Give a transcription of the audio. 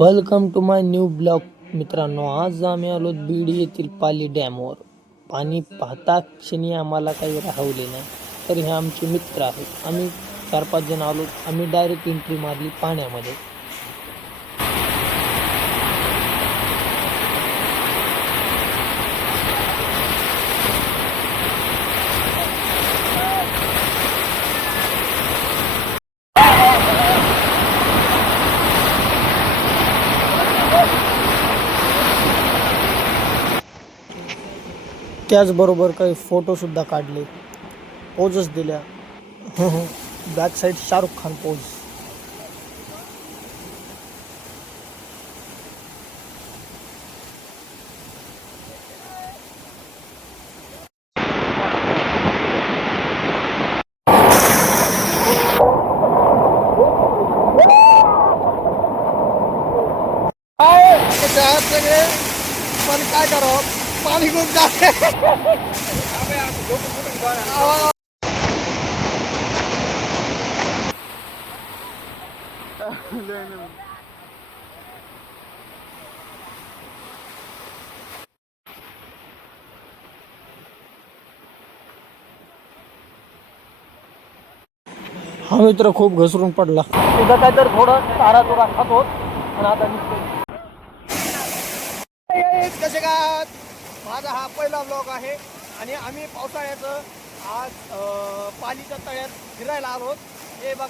Welcome to my new blog. मित्रांनो, आज आम्ही आलो बीड येथील पाली डॅमवर. पाणी पाहता क्षणी आम्हाला काही राहवले नाही. तर हे आमचे मित्र आहेत. आम्ही 4-5 जण आलो. आम्ही डायरेक्ट एंट्री मारली पाण्यामध्ये. त्याचबरोबर काही फोटो सुद्धा काढले, पोजच दिल्या. Back side Shahrukh Khan pose. सगळे पण काय करावं, पाणी खूप जाते. हा मित्र खूप घसरून पडला. तिथं काय तर थोडं तारा तुरा खात होत आणि आता निघतोय. कसे काय, माझा हा पहिला ब्लॉग आहे आणि आम्ही पावसाळ्याचं आज पालीच्या तळ्यात फिरायला आलो. हे बघा.